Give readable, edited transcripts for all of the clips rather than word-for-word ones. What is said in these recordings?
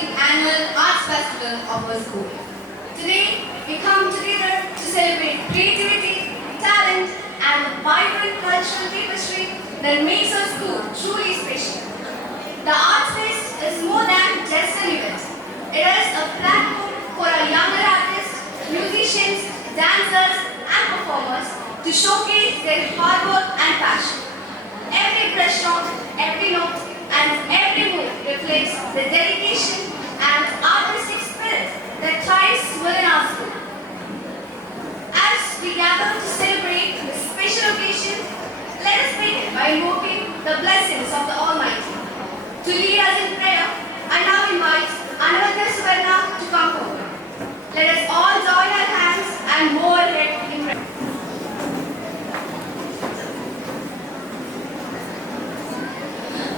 the annual Arts Festival of our school. Today, we come together to celebrate creativity, talent, and the vibrant cultural tapestry that makes our school truly special. The Arts Fest is more than just an event. It is a platform for our younger artists, musicians, dancers, and performers to showcase their hard work and passion. Every brushstroke, every note, and every move reflects the dedication and artistic spirit that thrives within our school. As we gather to celebrate this special occasion, let us begin by invoking the blessings of the Almighty. To lead us in prayer, I now invite Anavadya Suvarna to come forward. Let us all join our hands and move ahead in prayer.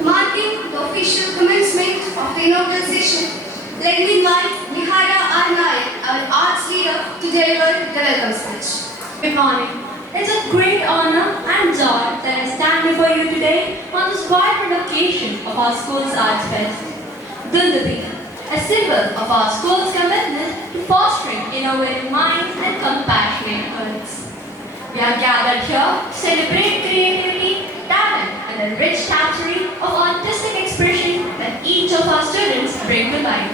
Marking the official commencement of the inaugural session, let me invite Nihara R. Nayak, our arts leader, to deliver the welcome speech. Good morning. It's a great honor and joy that I stand before you today on this vibrant occasion of our school's Arts Fest. Dundabi, a symbol of our school's commitment to fostering innovative minds and compassionate hearts. We are gathered here to celebrate creativity, talent, and a rich tapestry of artistic expression that each of our students bring to life.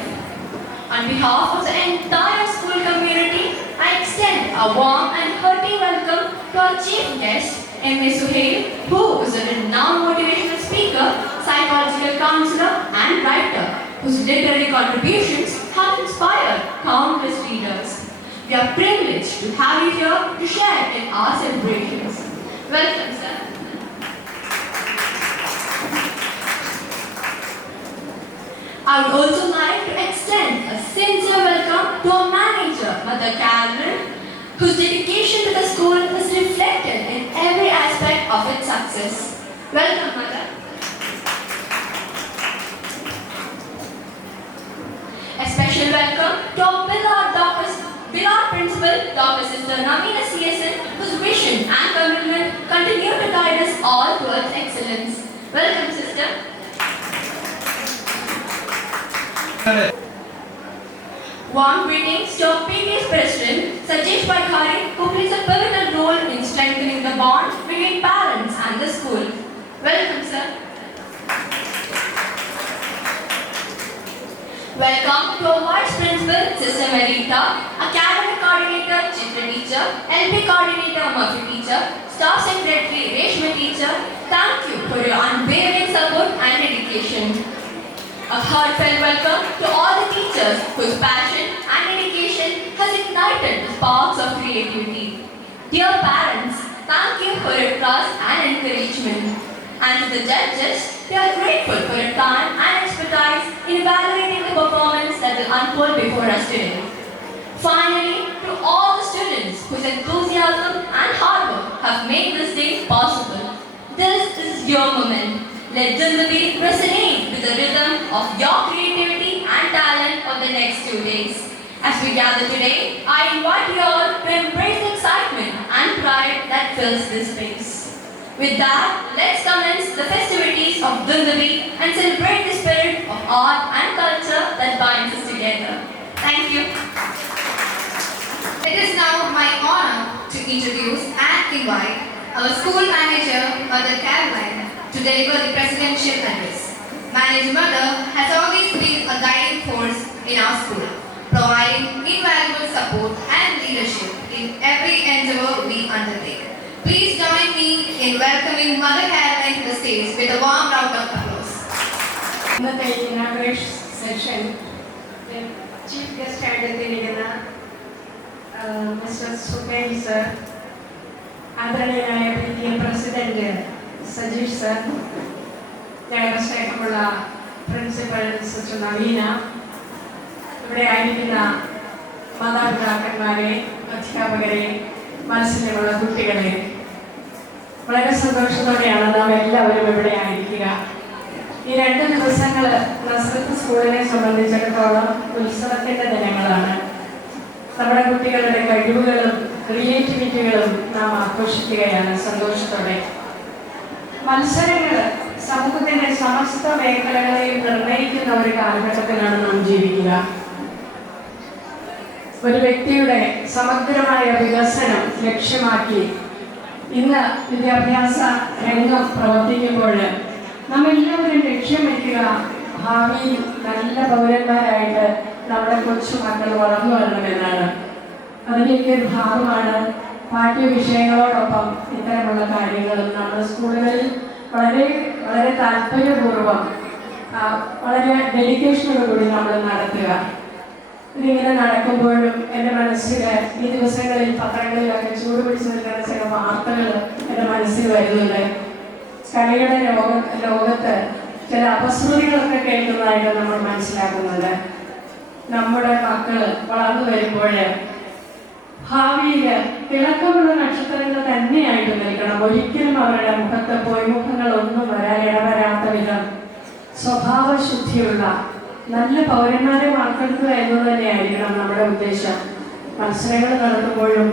On behalf of the entire school community, I extend a warm and hearty welcome to our chief guest, M.A. Suhail, who is a renowned motivational speaker, psychological counselor, and writer, whose literary contributions have inspired countless readers. We are privileged to have you here to share in our celebrations. Welcome, sir. I would also like to extend a sincere welcome to our manager, Mother Carolyn, whose dedication to the school is reflected in every aspect of its success. Welcome, Mother. A special welcome to our beloved principal, Dr. Sister Navina CSN, whose vision and commitment continue to guide us all towards excellence. Welcome, Sister. Warm greetings to our previous president, Sajesh Pakhari, who plays a pivotal role in strengthening the bond between parents and the school. Welcome, sir. Welcome to our vice principal, Sister Marita, academic coordinator, Chitra teacher, LP coordinator, Murphy teacher, staff secretary, Reshma teacher. Thank you for your unwavering support and dedication. A heartfelt welcome to all the teachers whose passion and dedication has ignited the sparks of creativity. Dear parents, thank you for your trust and encouragement. And to the judges, we are grateful for your time and expertise in evaluating the performance that will unfold before us today. Finally, to all the students whose enthusiasm and hard work have made this day possible, this is your moment. Let Dundabi resonate with the rhythm of your creativity and talent of the next 2 days. As we gather today, I invite you all to embrace the excitement and pride that fills this space. With that, let's commence the festivities of Dundabi and celebrate the spirit of art and culture that binds us together. Thank you. It is now my honor to introduce and invite our school manager, Mother Caroline, to deliver the presidential address. Manager Mother has always been a guiding force in our school, providing invaluable support and leadership in every endeavor we undertake. Please join me in welcoming Mother Caroline to the stage with a warm round of applause. The inauguration session, the chief guest candidate, Mr. Suhail sir, Adranaya President Sajesh sir, the Principal Sister Navina, ഇവിടെ ആയിരിക്കുന്ന മാതാപിതാക്കന്മാരെ, അധ്യാപകരെ, മനസ്സിലുള്ള കുട്ടികളെ, വളരെ സന്തോഷത്തോടെയാണ് നാം എല്ലാവരും ഇവിടെ ആയിരിക്കുക. ഈ 2 ദിവസങ്ങൾ നസ്രത്ത് സ്കൂളിനെ സംബന്ധിച്ചിടത്തോളം ഉത്സവത്തിൻ്റെ ദിനങ്ങളാണ്. നമ്മുടെ കുട്ടികളുടെ കഴിവുകളും ക്രിയേറ്റിവിറ്റികളും നാം ആഘോഷിക്കുകയാണ് സന്തോഷത്തോടെ. മത്സരങ്ങൾ സമൂഹത്തിന്റെ സമസ്ത മേഖലകളെയും നിർണ്ണയിക്കുന്ന ഒരു കാലഘട്ടത്തിലാണ് നാം ജീവിക്കുക. ഒരു വ്യക്തിയുടെ സമഗ്രമായ വികസനം ലക്ഷ്യമാക്കി ഇന്ന് വിദ്യാഭ്യാസ രംഗം പ്രവർത്തിക്കുമ്പോൾ നമ്മെല്ലാവരും ലക്ഷ്യം വയ്ക്കുക ഭാവിയിൽ നല്ല പൗരന്മാരായിട്ട് നമ്മുടെ കൊച്ചുമക്കൾ വളർന്നു വരണമെന്നാണ്. അതിൻ്റെയൊക്കെ ഒരു ഭാഗമാണ് പാഠ്യവിഷയങ്ങളോടൊപ്പം ഇത്തരമുള്ള കാര്യങ്ങളും നമ്മുടെ സ്കൂളുകളിൽ വളരെ വളരെ താല്പര്യപൂർവ്വം വളരെ ഡെഡിക്കേഷനോടുകൂടി നമ്മൾ നടത്തുക. ഇതിങ്ങനെ നടക്കുമ്പോഴും എൻ്റെ മനസ്സിൽ ഈ ദിവസങ്ങളിൽ പത്രങ്ങളിലൊക്കെ ചൂടുപിടിച്ച് നിൽക്കുന്ന ചില വാർത്തകൾ എൻ്റെ മനസ്സിൽ വരുന്നുണ്ട്. കളിയുടെ ലോകത്ത് ചില അപസ്മൃതികളൊക്കെ കേൾക്കുന്നതായിട്ട് നമ്മൾ മനസ്സിലാക്കുന്നുണ്ട്. നമ്മുടെ മക്കൾ വളർന്നു വരുമ്പോൾ ഭാവിയിൽ തിളക്കമുള്ള നക്ഷത്രങ്ങൾ തന്നെയായിട്ട് നിൽക്കണം. ഒരിക്കലും അവരുടെ മുഖത്ത് പൊയ്മുഖങ്ങളൊന്നും ഇടവരാത്ത വിധം സ്വഭാവശുദ്ധിയുള്ള നല്ല പൗരന്മാരെ വാർത്തെടുക്കുക എന്നത് തന്നെയായിരിക്കണം നമ്മുടെ ഉദ്ദേശം. മത്സരങ്ങൾ നടത്തുമ്പോഴും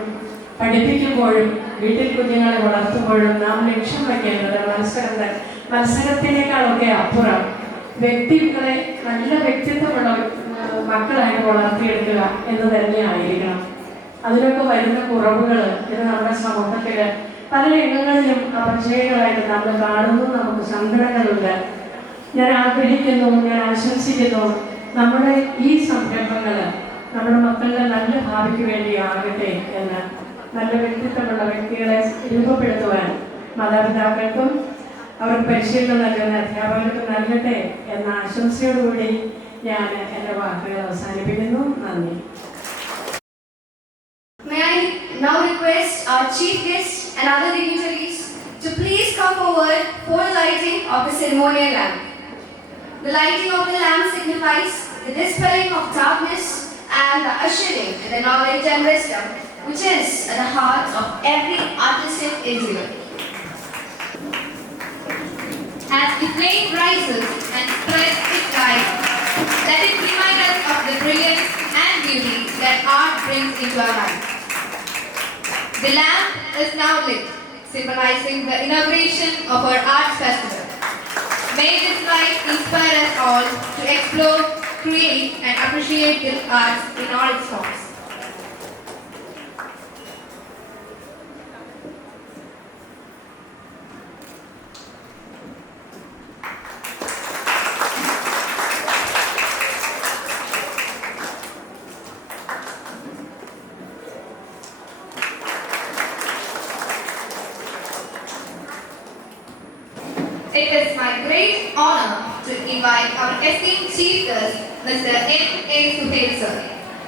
പഠിപ്പിക്കുമ്പോഴും വീട്ടിൽ കുഞ്ഞുങ്ങളെ വളർത്തുമ്പോഴും നാം ലക്ഷ്യം വയ്ക്കേണ്ടത് മത്സരത്തിനേക്കാളൊക്കെ അപ്പുറം വ്യക്തികളെ നല്ല വ്യക്തിത്വമുള്ള മക്കളായിട്ട് വളർത്തിയെടുക്കുക എന്ന് തന്നെ ആയിരിക്കണം. അതിലൊക്കെ വരുന്ന കുറവുകൾ ഇത് നമ്മുടെ സമൂഹത്തിൽ പല രംഗങ്ങളിലും അപജയങ്ങളായിട്ട് നമ്മൾ കാണുന്നു. നമുക്ക് സങ്കടങ്ങളുണ്ട്. ഞാൻ ആഗ്രഹിക്കുന്നു, ഞാൻ ആശംസിക്കുന്നു നമ്മുടെ ഈ സംരംഭങ്ങൾ നമ്മുടെ മക്കളുടെ നല്ല ഭാവിക്ക് വേണ്ടി ആകട്ടെ എന്ന്. നല്ല വ്യക്തിത്വമുള്ള വ്യക്തികളെ രൂപപ്പെടുത്തുവാൻ മാതാപിതാക്കൾക്കും അവർക്ക് പരിശീലനം നൽകുന്ന അധ്യാപകർക്കും നൽകട്ടെ എന്ന ആശംസയോടുകൂടി ഞാൻ എൻ്റെ വാക്കുകൾ അവസാനിപ്പിക്കുന്നു. നന്ദി. May I now request our chief guests and other dignitaries to please come forward for the lighting of the ceremonial lamp. The lighting of the lamp signifies the dispelling of darkness and the ushering in the knowledge and wisdom which is at the heart of every artistic endeavor. As the flame rises and spreads its light, let it remind us of the brilliance and beauty that art brings into our life. The lamp is now lit, symbolizing the inauguration of our arts festival. May this light inspire us all to explore, create and appreciate the arts in all its forms. It is my great honor to invite our esteemed chief guest, Mr. M.A. Suhail sir,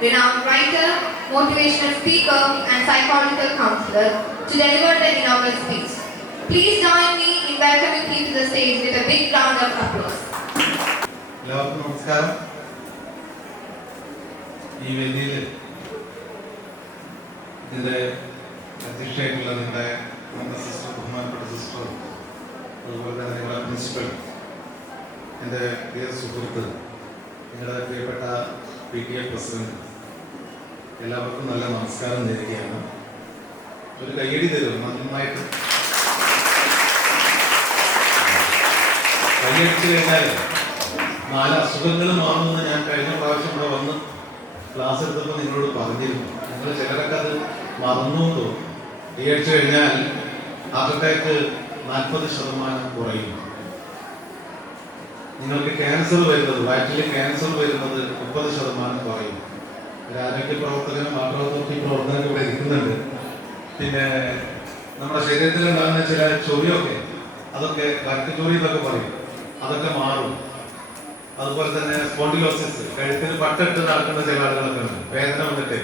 renowned writer, motivational speaker and psychological counselor, to deliver the inaugural speech. Please join me in welcoming him to the stage with a big round of applause. എല്ലാവർക്കും നമസ്കാരം. ഈ വേദിയിൽ ഇതിൻ്റെ അധ്യക്ഷയായിട്ടുള്ള നമ്മുടെ sister, ബഹുമാനപ്പെട്ട sister, അതുപോലെ തന്നെ നിങ്ങളുടെ പ്രിൻസിപ്പൽ, എൻ്റെ പ്രിയ സുഹൃത്ത്, നിങ്ങളുടെ പ്രിയപ്പെട്ട PTA പ്രസിഡന്റ്, എല്ലാവർക്കും നല്ല നമസ്കാരം നേരുകയാണ്. ഒരു കയ്യടി തരും. നന്നായിട്ട് കയ്യടിച്ചു കഴിഞ്ഞാൽ 4 അസുഖങ്ങൾ മാറുമെന്ന് ഞാൻ കഴിഞ്ഞ പ്രാവശ്യം ഇവിടെ വന്ന് ക്ലാസ് എടുത്തപ്പോൾ നിങ്ങളോട് പറഞ്ഞിരുന്നു. നിങ്ങൾ ചിലരൊക്കെ അത് മറന്നുകൊണ്ടോ. കയ്യടിച്ചു കഴിഞ്ഞാൽ ഹാർട്ട് അറ്റാക്ക് 40% കുറയും. നിങ്ങൾക്ക് ക്യാൻസർ വരുന്നത്, വയറ്റിൽ ക്യാൻസർ വരുന്നത് 30% കുറയും. ഒരു ആരോഗ്യ പ്രവർത്തകനും വാട്ടർ അതോറിറ്റി പ്രവർത്തകനും ഇവിടെ ഇരിക്കുന്നുണ്ട്. പിന്നെ നമ്മുടെ ശരീരത്തിൽ ഉണ്ടാകുന്ന ചില ചൊറിയൊക്കെ, അതൊക്കെ വരക്ക് ചൊറി എന്നൊക്കെ പറയും, അതൊക്കെ മാറും. അതുപോലെ തന്നെ സ്പോണ്ടിലോസിസ്, കഴുത്തിന് പട്ടിട്ട് നടക്കുന്ന ചില ആളുകളൊക്കെ ഉണ്ട്. വേദന വന്നിട്ട്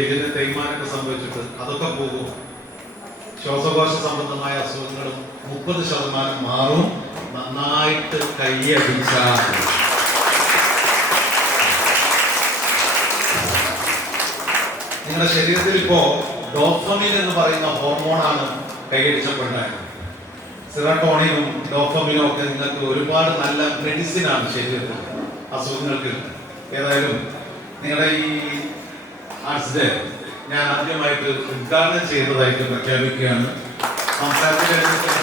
എല്ലിന് തേയ്മാനൊക്കെ സംഭവിച്ചിട്ട് അതൊക്കെ പോകും. ശ്വാസകോശ സംബന്ധമായ അസുഖങ്ങളും 30% മാറും. നന്നായിട്ട് കൈയടിച്ചാൽ. നിങ്ങളുടെ ശരീരത്തിൽ ഇപ്പോ ഡോപ്പമിൻ എന്ന് പറയുന്ന ഹോർമോണാണ് കൈയടിച്ചപ്പോഴുണ്ടായത്. സെറട്ടോണിനും ഡോപ്പമിനും ഒക്കെ നിങ്ങൾക്ക് ഒരുപാട് നല്ല മെഡിസിനാണ് ശരീരത്തിൽ അസുഖങ്ങൾക്ക്. ഏതായാലും നിങ്ങളുടെ ഈ ആർട്സ് ഡേ ഞാൻ ആദ്യമായിട്ട് ഉദ്ഘാടനം ചെയ്തതായിട്ട് പ്രഖ്യാപിക്കുകയാണ്. സംസാരത്തിൽ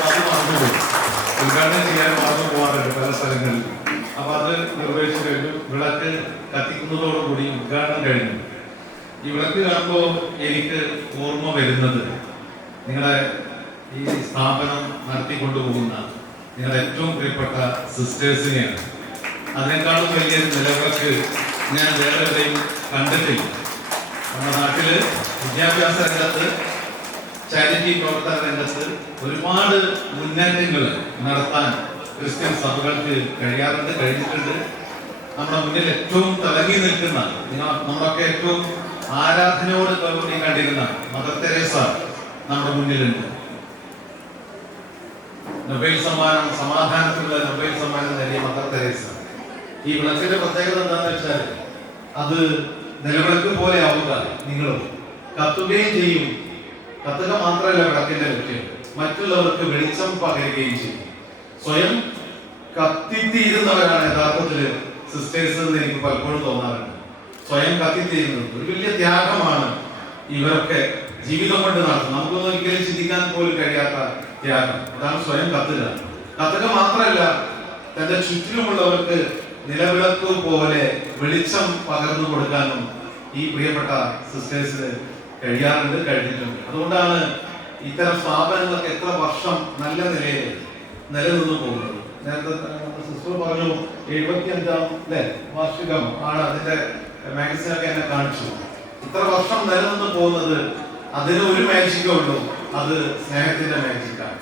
അത് മറന്നുപോയി. ഉദ്ഘാടനം ചെയ്യാൻ മറന്നു പോകാറുണ്ട് പല സ്ഥലങ്ങളിൽ. അപ്പൊ അത് നിർവഹിച്ചു കഴിഞ്ഞു. വിളക്ക് കത്തിക്കുന്നതോടുകൂടി ഉദ്ഘാടനം കഴിഞ്ഞു. ഈ വിളക്ക് കാണുമ്പോൾ എനിക്ക് ഓർമ്മ വരുന്നത് നിങ്ങളെ ഈ സ്ഥാപനം നടത്തിക്കൊണ്ടുപോകുന്ന നിങ്ങളുടെ ഏറ്റവും പ്രിയപ്പെട്ട സിസ്റ്റേഴ്സിനെയാണ്. അതിനേക്കാളും വലിയ നിലവിളക്ക് ഞാൻ വേറെ എവിടെയും കണ്ടിട്ടില്ല. നമ്മുടെ നാട്ടില് വിദ്യാഭ്യാസ രംഗത്ത്, ചാരിറ്റി പ്രവർത്തന രംഗത്ത് ഒരുപാട് മുന്നേറ്റങ്ങൾ നടത്താൻ ക്രിസ്ത്യൻ സഭകൾക്ക് കഴിഞ്ഞിട്ടുണ്ട്. നമ്മുടെ മുന്നിൽ ഏറ്റവും തിളങ്ങി നിൽക്കുന്ന, നമ്മളൊക്കെ ഏറ്റവും ആരാധനയോട് കൂടി കണ്ടിരുന്ന മദർ തെരേസ നമ്മുടെ മുന്നിലുണ്ട്. നൊബേൽ സമ്മാനം, സമാധാനത്തിനുള്ള നൊബേൽ സമ്മാനം നേടിയ മദർ തെരേസ. ഈ വിളക്കിന്റെ പ്രത്യേകത എന്താണെന്ന് വെച്ചാൽ അത് നിലവിളക്ക് പോലെ ആവുക, നിങ്ങളും കത്തുകയും ചെയ്യും. കത്തുക മാത്രമല്ല വിളക്കിന്റെ ലക്ഷ്യം, മറ്റുള്ളവർക്ക് വെളിച്ചം പകരുകയും ചെയ്യും. സ്വയം കത്തിത്തീരുന്നവരാണ് യഥാർത്ഥത്തില് സിസ്റ്റേഴ്സ് എന്ന് എനിക്ക് പലപ്പോഴും തോന്നാറുണ്ട്. സ്വയം കത്തിത്തീരുന്നത് ഒരു വലിയ ത്യാഗമാണ് ഇവരൊക്കെ ജീവിതം കൊണ്ട് നടത്തുന്നത്. നമുക്കൊന്നും ഒരിക്കലും ചിന്തിക്കാൻ പോലും കഴിയാത്ത ത്യാഗം. അതാണ് സ്വയം കത്തുക. കത്തുക മാത്രമല്ല, തന്റെ ചുറ്റിലുമുള്ളവർക്ക് നിലവിളക്ക് പോലെ വെളിച്ചം പകർന്നു കൊടുക്കാനും ഈ പ്രിയപ്പെട്ട സിസ്റ്റേഴ്സിന് കഴിഞ്ഞിട്ടുണ്ട്. അതുകൊണ്ടാണ് ഇത്തരം സ്ഥാപനങ്ങൾക്ക് എത്ര വർഷം നല്ല നിലയിൽ നിലനിന്ന് പോകുന്നത്. നേരത്തെ സിസ്റ്റർ പറഞ്ഞു 75ാം വാർഷികം ആണ് അതിന്റെ മാഗസിനൊക്കെ എന്നെ കാണിച്ചു. ഇത്ര വർഷം നിലനിന്ന് പോകുന്നത് അതിന് ഒരു മാജിക്കേ ഉള്ളൂ, അത് സ്നേഹത്തിന്റെ മാജിക്കാണ്.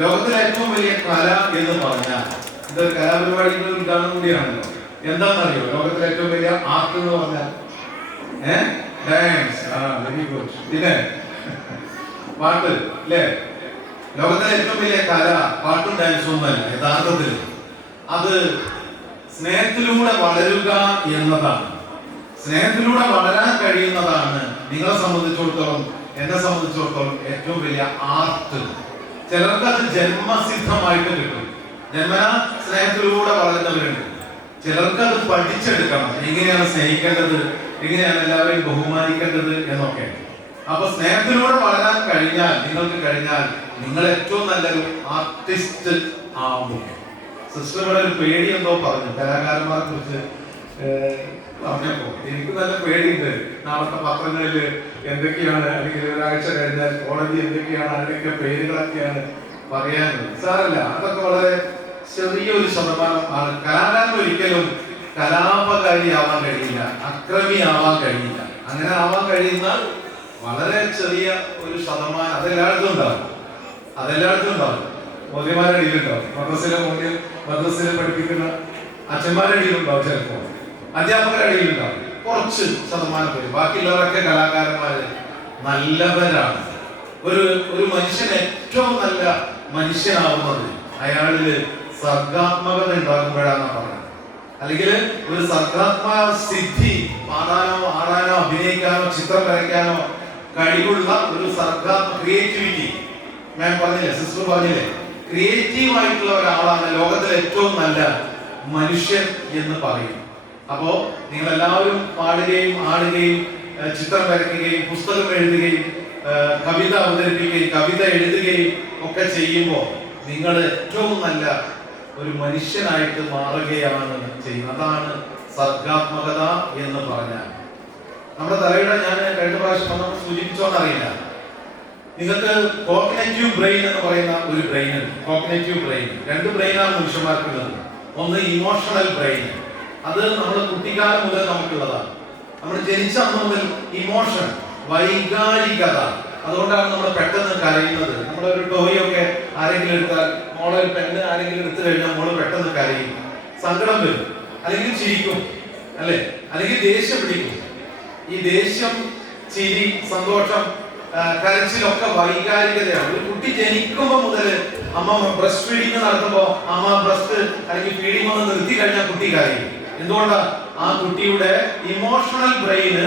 ലോകത്തിലെ ഏറ്റവും വലിയ കല എന്ന് പറഞ്ഞാൽ ഇതൊരു കലാപരിപാടിയുടെ ഒരു ഉദാഹരണം കൂടിയാണല്ലോ. എന്താണെന്നറിയോ ലോകത്തിലെ ഏറ്റവും വലിയ ആർട്ട് എന്ന് പറഞ്ഞാൽ? ഡാൻസ്. Very good. പിന്നെ പാട്ട് അല്ലേ? ലോകത്തിലെ ഏറ്റവും വലിയ കല പാട്ടും ഡാൻസും ഒന്നല്ല. യഥാർത്ഥത്തിൽ അത് സ്നേഹത്തിലൂടെ വളരുക എന്നതാണ്. സ്നേഹത്തിലൂടെ വളരാൻ കഴിയുന്നതാണ് നിങ്ങളെ സംബന്ധിച്ചിടത്തോളം, എന്നെ സംബന്ധിച്ചിടത്തോളം ഏറ്റവും വലിയ ആർട്ട്. ചിലർക്ക് അത് ജന്മസിദ്ധമായിട്ട് കിട്ടും. ജന്മനാ സ്നേഹത്തിലൂടെ വളരുന്നവരുണ്ട്. ചിലർക്ക് അത് പഠിച്ചെടുക്കണം, എങ്ങനെയാണ് സ്നേഹിക്കേണ്ടത്, എങ്ങനെയാണ് എല്ലാവരെയും ബഹുമാനിക്കേണ്ടത് എന്നൊക്കെ. അപ്പൊ സ്നേഹത്തിലൂടെ വളരാൻ നിങ്ങൾക്ക് കഴിഞ്ഞാൽ നിങ്ങൾ ഏറ്റവും നല്ലൊരു ആർട്ടിസ്റ്റ് ആവുന്നു. സിസ്റ്റർ ഇവിടെ ഒരു പേടി എന്തോ പറഞ്ഞു കലാകാരന്മാരെ കുറിച്ച് പറഞ്ഞപ്പോ എനിക്ക് നല്ല പേടിയുണ്ട്. നാളത്തെ പത്രങ്ങളിൽ എന്തൊക്കെയാണ്, അല്ലെങ്കിൽ ഒരാഴ്ച കഴിഞ്ഞാൽ കോടതി എന്തൊക്കെയാണ്, അതിന്റെയൊക്കെ പേരുകളൊക്കെയാണ് പറയാനുള്ളത്. സാരല്ല, അതൊക്കെ വളരെ ചെറിയൊരു ശതമാനം ആണ്. കലാകാരൻ ഒരിക്കലും കലാപകാരിയാവാൻ കഴിയില്ല, അക്രമിയാവാൻ കഴിയില്ല. അങ്ങനെ ആവാൻ കഴിയുന്ന വളരെ ചെറിയ ഒരു ശതമാനം അതെല്ലായിടത്തും ഉണ്ടാവും. മോദിമാരുടെ ഇടയിലുണ്ടാവും, മദ്രസയിലെ പഠിപ്പിക്കുന്ന അച്ഛന്മാരുടെ ഇടയിലുണ്ടാവും, ചിലപ്പോൾ അധ്യാപകരുടെ ഇടയിലുണ്ടാവും കുറച്ച് ശതമാനം പേര്. ബാക്കിയുള്ളവരൊക്കെ കലാകാരന്മാര് നല്ലവരാണ്. ഒരു മനുഷ്യൻ ഏറ്റവും നല്ല മനുഷ്യനാവുന്നത് അയാളില് സർഗാത്മകത ഉണ്ടാകുമ്പോഴാണ് പറയുന്നത്. അല്ലെങ്കിൽ ഒരു സർഗാത്മക സിദ്ധി, ആടാനോ അഭിനയിക്കാനോ ചിത്രം വരയ്ക്കാനോ കഴിവുള്ള ഒരു ക്രിയേറ്റിവിറ്റി. ഞാൻ പറഞ്ഞില്ലേ, സിസ്റ്റർ പറഞ്ഞില്ലേ, ക്രിയേറ്റീവ് ആയിട്ടുള്ള ഒരാളാണ് ലോകത്തിലെ ഏറ്റവും നല്ല മനുഷ്യൻ എന്ന് പറയും. അപ്പോ നിങ്ങൾ എല്ലാവരും പാടുകയും ആടുകയും ചിത്രം വരയ്ക്കുകയും പുസ്തകം എഴുതുകയും കവിത അവതരിപ്പിക്കുകയും കവിത എഴുതുകയും ഒക്കെ ചെയ്യുമ്പോൾ നിങ്ങൾ ഏറ്റവും നല്ല ഒരു മനുഷ്യനായിട്ട് മാറുകയാണ് ചെയ്യുന്നത്. അതാണ് സർഗാത്മകത എന്ന് പറഞ്ഞാൽ. നമ്മുടെ തലയുടെ ഞാൻ കഴിഞ്ഞ പ്രാവശ്യം നമ്മൾ സൂചിപ്പിച്ചോന്നറിയില്ല, നിങ്ങൾക്ക് കോഗ്നിറ്റീവ് ബ്രെയിൻ എന്ന് പറയുന്ന ഒരു ബ്രെയിൻ ഉണ്ട്. കോഗ്നിറ്റീവ് ബ്രെയിൻ, രണ്ട് ബ്രെയിനാണ് മനുഷ്യന്മാർക്കുള്ളത്. ഒന്ന് ഇമോഷണൽ ബ്രെയിൻ, അത് നമ്മൾ കുട്ടിക്കാലം മുതൽ നമുക്കുള്ളതാണ്. നമ്മൾ ജനിച്ച അന്ന് മുതൽ ഇമോഷൻ, വൈകാരികത. അതുകൊണ്ടാണ് നമ്മൾ പെട്ടെന്ന് കരയുന്നത്. നമ്മളൊരു ടോയ് ഒക്കെ ആരെങ്കിലും എടുത്താൽ, മോളെ പെണ്ണ് ആരെങ്കിലും എടുത്തു കഴിഞ്ഞാൽ മോള് പെട്ടെന്ന് കരയും, സങ്കടം വരും, അല്ലെങ്കിൽ ചിരിക്കും, അല്ലെ? അല്ലെങ്കിൽ ദേഷ്യം പിടിക്കും. ഈ ദേഷ്യം, ചിരി, സന്തോഷം, കരച്ചിലൊക്കെ വൈകാരികതയാണ്. ഒരു കുട്ടി ജനിക്കുമ്പോ മുതൽ അമ്മ ബ്രസ്റ്റ് ഫീഡിങ് നടത്തുമ്പോ അമ്മ ബ്രസ്റ്റ് അല്ലെങ്കിൽ ഫീഡിങ് ഒന്ന് നിർത്തി കഴിഞ്ഞാൽ കുട്ടി കരയും. എന്തുകൊണ്ടാ? ആ കുട്ടിയുടെ ഇമോഷണൽ ബ്രെയിന്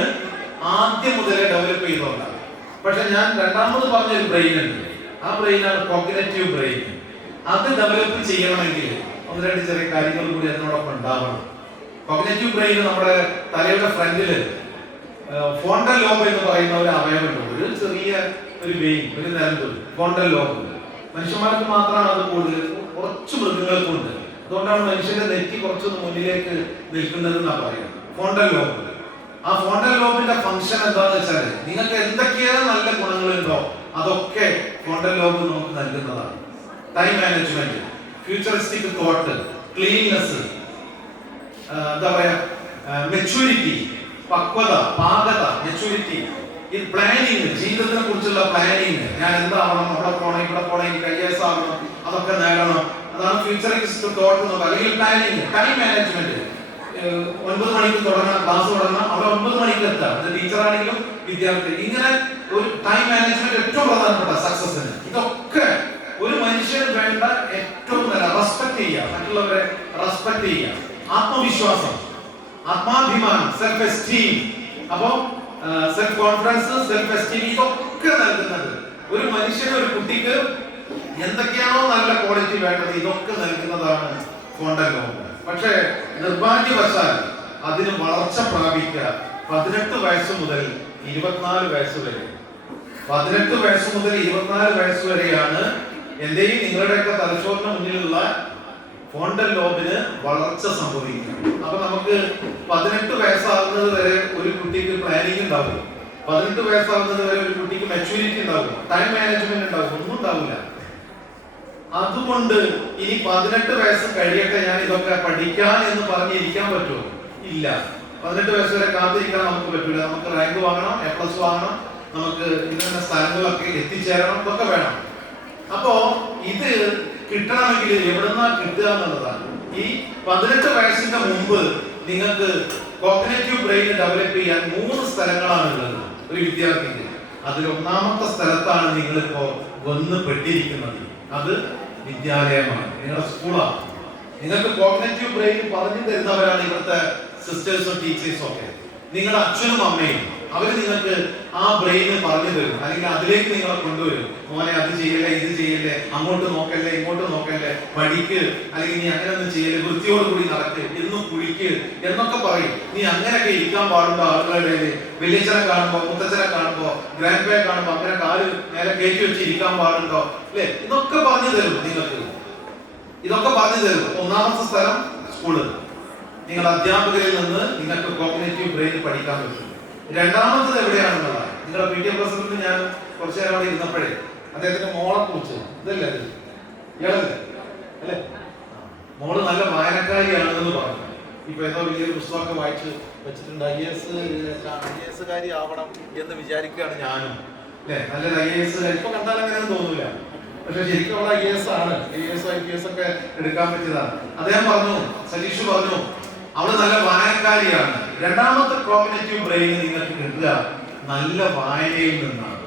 ആദ്യം മുതലേ ഡെവലപ്പ് ചെയ്തോണ്ടാണ്. പക്ഷെ ഞാൻ രണ്ടാമത് പറഞ്ഞൊരു ബ്രെയിൻ ഉണ്ട്, ആ ബ്രെയിനാണ് കോഗ്നിറ്റീവ് ബ്രെയിൻ. അത് ഡെവലപ്പ് ചെയ്യണമെങ്കിൽ ഒന്ന് രണ്ട് ചെറിയ കാര്യങ്ങൾ കൂടി അതിനോടൊപ്പം ഉണ്ടാവണം. കോഗ്നിറ്റീവ് ബ്രെയിൻ നമ്മുടെ തലയുടെ ഫ്രണ്ടില് ഫോണ്ടൽ ലോബ് എന്ന് പറയുന്ന ഒരു അവയവമുണ്ട്. ഒരു ചെറിയ ഒരു വെയിൻ, ഒരു നരമ്പ്, ഫോണ്ടൽ ലോബ്. മനുഷ്യന്മാർക്ക് മാത്രമാണ് അത് കൂടുതൽ. കുറച്ച് മൃഗങ്ങൾക്കുണ്ട്. അതുകൊണ്ടാണ് മനുഷ്യന്റെ നെറ്റി കുറച്ചൊന്ന് മുന്നിലേക്ക് നിൽക്കുന്നത് എന്നാ പറയുന്നത്. Frontal lobe. ആ ഫ്രോണ്ടൽ ലോബിന്റെ ഫംഗ്ഷൻ എന്താണെന്ന് വെച്ചാൽ നിങ്ങൾക്ക് എന്തൊക്കെയാണ് നല്ല ഗുണങ്ങളുണ്ടോ അതൊക്കെ ഫ്രോണ്ടൽ ലോബ് നമുക്ക് നൽകുന്നതാണ്. Time management, futuristic thought, cleanness, എന്താ പറയാ, മെച്യൂരിറ്റി, പക്വത, പാകത, മെച്യൂരിറ്റി, ഈ പ്ലാനിങ്, ജീവിതത്തിനെ കുറിച്ചുള്ള പ്ലാനിങ്. ഞാൻ എന്താവണം, അവിടെ പോകണം, ഇവിടെ പോകണം, എനിക്ക് IAS ആവണം, അതൊക്കെ നേടണം. അതാണ് ഫ്യൂച്ചറിസ്റ്റിക് തോട്ട് എന്ന് പറയുന്നത്. അല്ലെങ്കിൽ പ്ലാനിങ്, ടൈം മാനേജ്മെന്റ്. 9 മണിക്ക് തുടങ്ങണം, ക്ലാസ് തുടങ്ങണം, അവിടെ 9 മണിക്ക് എത്താം. അത് ടീച്ചറാണെങ്കിലും വിദ്യാർത്ഥി. ഇങ്ങനെ ഒരു ടൈം മാനേജ്മെന്റ് ഏറ്റവും പ്രധാനപ്പെട്ട സക്സസിന്. ഇതൊക്കെ ഒരു മനുഷ്യന് വേണ്ട ഏറ്റവും നല്ല റെസ്പെക്ട് ചെയ്യുക, മറ്റുള്ളവരെ റെസ്പെക്ട് ചെയ്യുക, ആത്മവിശ്വാസം, ആത്മാഭിമാനം, സെൽഫ് എസ്റ്റീം. അപ്പോ സെൽഫ് കോൺഫിഡൻസ്, സെൽഫ് എസ്റ്റീം, ഇതൊക്കെ നൽകുന്നത് ഒരു മനുഷ്യന്, ഒരു കുട്ടിക്ക് എന്തൊക്കെയാണോ നല്ല ക്വാളിറ്റി വേണ്ടത് ഇതൊക്കെ നൽകുന്നതാണ് ഫ്രോണ്ടൽ ലോബ്. പക്ഷേ നിർഭാഗ്യവശാൽ അതിന് വളർച്ച പ്രാപിക്കുക 18 വയസ്സ് മുതൽ 24 വയസ്സ് വരെ. 18 വയസ്സ് മുതൽ 24 വയസ്സ് വരെയാണ് എന്റെയും നിങ്ങളുടെയൊക്കെ തലച്ചോറിന് മുന്നിലുള്ള ഫ്രോണ്ടൽ ലോബിന് വളർച്ച സംഭവിക്കുക. അപ്പൊ നമുക്ക് 18 വയസ്സാകുന്നത് വരെ ഒരു കുട്ടിക്ക് പ്ലാനിങ് ഉണ്ടാവും. 18 വയസ്സാകുന്നത് വരെ ഒരു കുട്ടിക്ക് മെച്യൂരിറ്റി ഉണ്ടാവും, ടൈം മാനേജ്മെന്റ് ഉണ്ടാവും, ഒന്നും ഉണ്ടാവില്ല. അതുകൊണ്ട് ഇനി 18 വയസ്സ് കഴിയട്ടെ ഞാൻ ഇതൊക്കെ പഠിക്കാൻ എന്ന് പറഞ്ഞിരിക്കാൻ പറ്റുമോ? ഇല്ല. 18 വയസ്സ് വരെ കാത്തിരിക്കാൻ നമുക്ക് പറ്റില്ല. നമുക്ക് റാങ്ക് വാങ്ങണം, A+ വാങ്ങണം, നമുക്ക് ഇന്ന സ്ഥലങ്ങളിലൊക്കെ എത്തിച്ചേരണം, ഇതൊക്കെ വേണം. അപ്പോ ഇത് കിട്ടണമെങ്കിൽ എവിടുന്നാ കിട്ടുക എന്നുള്ളതാണ്. ഈ 18 വയസ്സിന്റെ മുമ്പ് നിങ്ങൾക്ക് കോഗ്നിറ്റീവ് ബ്രെയിൻ ഡെവലപ്പ് ചെയ്യാൻ 3 സ്ഥലങ്ങളാണ് ഉള്ളത് ഒരു വിദ്യാർത്ഥിക്ക്. അതിൽ ഒന്നാമത്തെ സ്ഥലത്താണ് നിങ്ങളിപ്പോ വന്ന് പെട്ടിരിക്കുന്നത്. അത് വിദ്യാലയമാണ്, നിങ്ങളുടെ സ്കൂളാണ്. നിങ്ങൾക്ക് കോഗ്നിറ്റീവ് ബ്രെയിൻ പറഞ്ഞു തരുന്നവരാണ് ഇവിടുത്തെ സിസ്റ്റേഴ്സും ടീച്ചേഴ്സും ഒക്കെ. നിങ്ങളുടെ അച്ഛനും അമ്മയും അവര് നിങ്ങൾക്ക് ആ ബ്രെയിന് പറഞ്ഞു തരും, അല്ലെങ്കിൽ അതിലേക്ക് നിങ്ങളെ കൊണ്ടുവരും. മോനെ അത് ചെയ്യല്ലേ, ഇത് ചെയ്യല്ലേ, അങ്ങോട്ട് നോക്കല്ലേ, ഇങ്ങോട്ട് നോക്കല്ലേ, പഠിക്ക്, അല്ലെങ്കിൽ നീ അങ്ങനെ ഒന്നും ചെയ്യല്ലേ, വൃത്തിയോടുകൂടി നടക്ക്, എന്നും കുളിക്ക് എന്നൊക്കെ പറയും. നീ അങ്ങനെയൊക്കെ ഇരിക്കാൻ പാടുണ്ടോ ആളുകളുടെ വലിയച്ഛനെ കാണുമ്പോ, മുത്തച്ഛനെ കാണുമ്പോ, ഗ്രാൻഡ് പേ കാണുമ്പോ അങ്ങനെ കാല് നേരെ കയറ്റി വെച്ച് ഇരിക്കാൻ പാടുണ്ടോ, അല്ലെ? ഇതൊക്കെ പറഞ്ഞു തരും നിങ്ങൾക്ക്. ഇതൊക്കെ പറഞ്ഞു തരും. ഒന്നാമത്തെ സ്ഥലം സ്കൂള്. നിങ്ങളുടെ അധ്യാപകരിൽ നിന്ന് നിങ്ങൾക്ക് കോഗ്നിറ്റീവ് ബ്രെയിൻ പഠിക്കാൻ പറ്റും. രണ്ടാമത്തത് എവിടെയാണെന്നുള്ളതാണ്. നിങ്ങളുടെ PTA പ്രസിഡന്റ് ഞാൻ കുറച്ചു നേരം അവിടെ ഇരുന്നപ്പോഴേ അദ്ദേഹത്തിന്റെ മോളെ കുറിച്ച്, ഇതല്ലേ അത്, ഇയാളല്ലേ അല്ലേ, മോള് നല്ല വായനക്കാരിയാണെന്ന് പറഞ്ഞു. ഇപ്പൊ ഏതോ വലിയൊരു പുസ്തകമൊക്കെ വായിച്ച് വെച്ചിട്ടുണ്ട്. IAS കാരി ആവണം എന്ന് വിചാരിക്കുകയാണ് ഞാനും, അല്ലെ? നല്ലൊരു IAS കാരി ഇപ്പൊ കണ്ടാൽ അങ്ങനെയൊന്നും തോന്നൂല. പക്ഷെ ശരിക്കും ഉള്ള IAS ആണ്. IAS IPS ഒക്കെ എടുക്കാൻ പറ്റിയതാണ്. അദ്ദേഹം പറഞ്ഞു, സതീഷ് പറഞ്ഞു, അവള് നല്ല വായനക്കാരിയാണ്. രണ്ടാമത്തെ കോഗ്നിറ്റീവ് ബ്രെയിൻ നിങ്ങൾക്ക് കിട്ടുക നല്ല വായനയിൽ നിന്നാണ്.